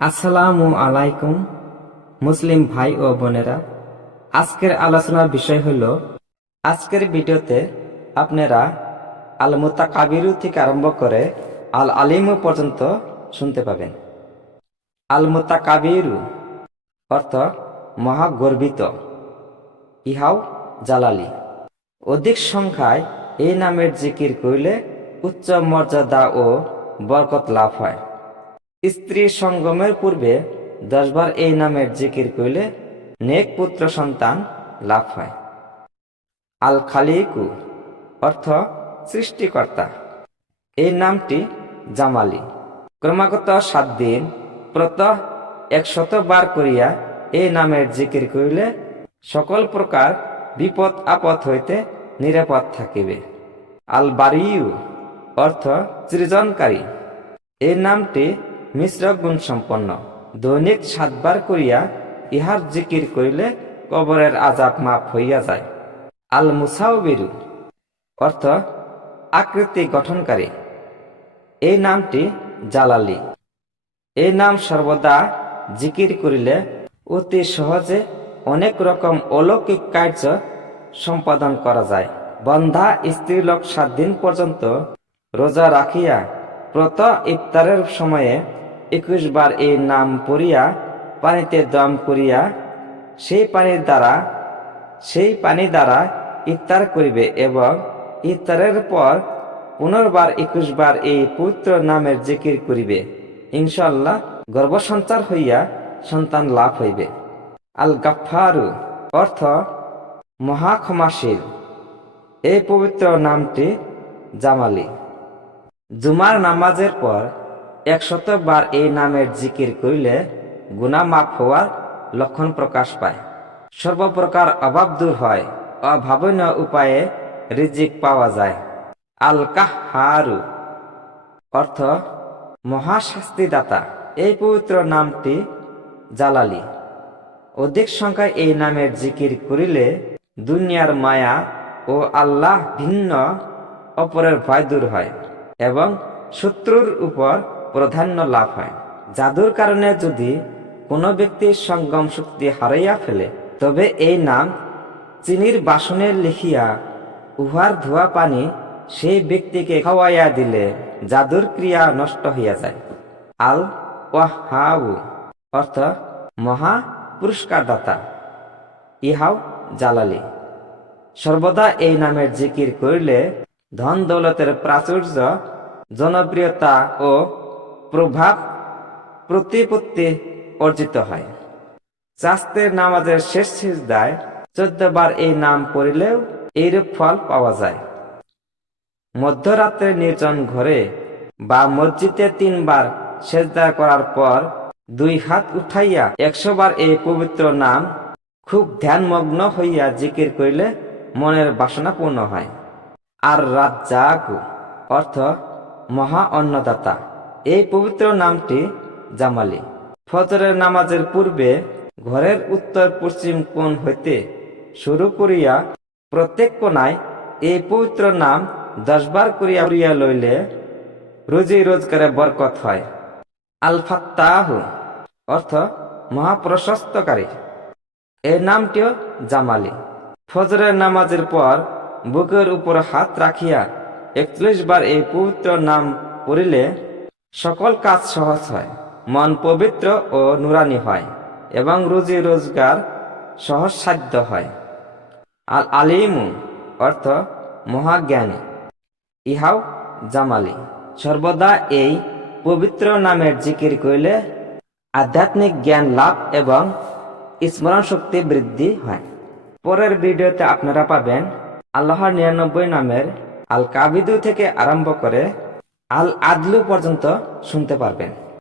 আসসালামু আলাইকুম মুসলিম ভাই ও বোনেরা, আজকের আলোচনার বিষয় হল, আজকের ভিডিওতে আপনারা আল মুতাকাবিরু থেকে আরম্ভ করে আল আলিমু পর্যন্ত শুনতে পাবেন। আল মুতাকাবিরু অর্থ মহাগর্বিত, ইহাও জালালি। অধিক সংখ্যায় এই নামের জিকির করিলে উচ্চ মর্যাদা ও বরকত লাভ হয়। স্ত্রী সঙ্গমের পূর্বে 10 বার এই নামের জিকির করিলে নেক পুত্র সন্তান লাভ হয়। আল খালিকু অর্থ সৃষ্টিকর্তা। এই নামটি জামালি। ক্রমাগত 7 দিন প্রতঃ 100 বার করিয়া এই নামের জিকির করিলে সকল প্রকার বিপদ আপদ হইতে নিরাপদ থাকিবে। আল বারিউ অর্থ সৃজনকারী। এই নামটি মিশ্র গুণ সম্পন্ন। দৈনিক 7 বার করিয়া ইহার জিকির করিলে কবরের আযাব মাফ হইয়া যায়। আল মুসাউবিরু অর্থ আকৃতি গঠনকারী। এই নামটি জালালি। এই নাম সর্বদা জিকির করিলে অতি সহজে অনেক রকম অলৌকিক কার্য সম্পাদন করা যায়। বন্ধা স্ত্রীলোক 7 দিন পর্যন্ত রোজা রাখিয়া প্রতঃ ইফতারের সময়ে 21 বার এই নাম পড়িয়া পানিতে দম করিয়া সেই পানি দ্বারা ইফতার করিবে এবং ইফতারের পর পুনর্বার 21 বার এই পবিত্র নামের জিকির করিবে। ইনশাআল্লাহ গর্ভসঞ্চার হইয়া সন্তান লাভ হইবে। আল গাফফারু অর্থ মহাক্ষমাশীল। এই পবিত্র নামটি জামালি। জুমার নামাজের পর 100 বার এই নামের জিকির করিলে গুনাহ মাফ হওয়ার লক্ষণ প্রকাশ পায়। সর্বপ্রকার অভাব দূর হয়। অভাবনীয় উপায়ে রিজিক পাওয়া যায়। আল কাহ্হারু অর্থ মহাশাস্তিদাতা। এই পবিত্র নামটি জালালি। অধিক সংখ্যায় এই নামের জিকির করিলে দুনিয়ার মায়া ও আল্লাহ ভিন্ন অপরের ভয় দূর হয় এবং শত্রুর উপর প্রাধান্য লাভ হয়। জাদুর কারণে যদি কোনো ব্যক্তির সঙ্গম শক্তি হারাইয়া ফেলে, তবে এই নাম চিনির বাসনে লিখিয়া উহার ধোয়া পানি সেই ব্যক্তিকে খাওয়াইয়া দিলে জাদুর ক্রিয়া নষ্ট হইয়া যায়। আল ওয়াহাবু অর্থ মহা পুরস্কারদাতা, ইহাও জালালি। সর্বদা এই নামের জিকির করিলে ধন দৌলতের প্রাচুর্য, জনপ্রিয়তা ও প্রভাব প্রতিপত্তি অর্জিত হয়। চাস্তের নামাজের শেষ সিজদায় 14 বার এই নাম পড়িলেও এইরূপ ফল পাওয়া যায়। মধ্যরাত্রে নির্জন ঘরে বা মসজিদে 3 বার সেজদা করার পর 2 হাত উঠাইয়া 100 বার এই পবিত্র নাম খুব ধ্যানমগ্ন হইয়া জিকির করিলে মনের বাসনা পূর্ণ হয়। আর রাজ্জাকু অর্থ মহা অন্নদাতা। এই পবিত্র নামটি জামালি। ফজরের নামাজের পূর্বে ঘরের উত্তর পশ্চিম কোণ হইতে শুরু করিয়া প্রত্যেক কোণায় এই পবিত্র নাম 10 বার করিয়া লইলে রুজি রোজগারে বরকত হয়। আল ফাত্তাহু অর্থ মহাপ্রশস্তকারী। এই নামটিও জামালি। ফজরের নামাজের পর বুকের উপর হাত রাখিয়া 41 বার এই পবিত্র নাম পড়িলে সকল কাজ সহজ হয়, মন পবিত্র ও নুরানি হয় এবং রুজি রোজগার সহজসাধ্য হয়। আল আলিমু অর্থ মহাজ্ঞানী, ইহাও জামালি। সর্বদা এই পবিত্র নামের জিকির করিলে আধ্যাত্মিক জ্ঞান লাভ এবং স্মরণ শক্তি বৃদ্ধি হয়। পরের ভিডিওতে আপনারা পাবেন আল্লাহর 99 নামের আল কাবিদু থেকে আরম্ভ করে আল আদলু পর্যন্ত শুনতে পারবেন।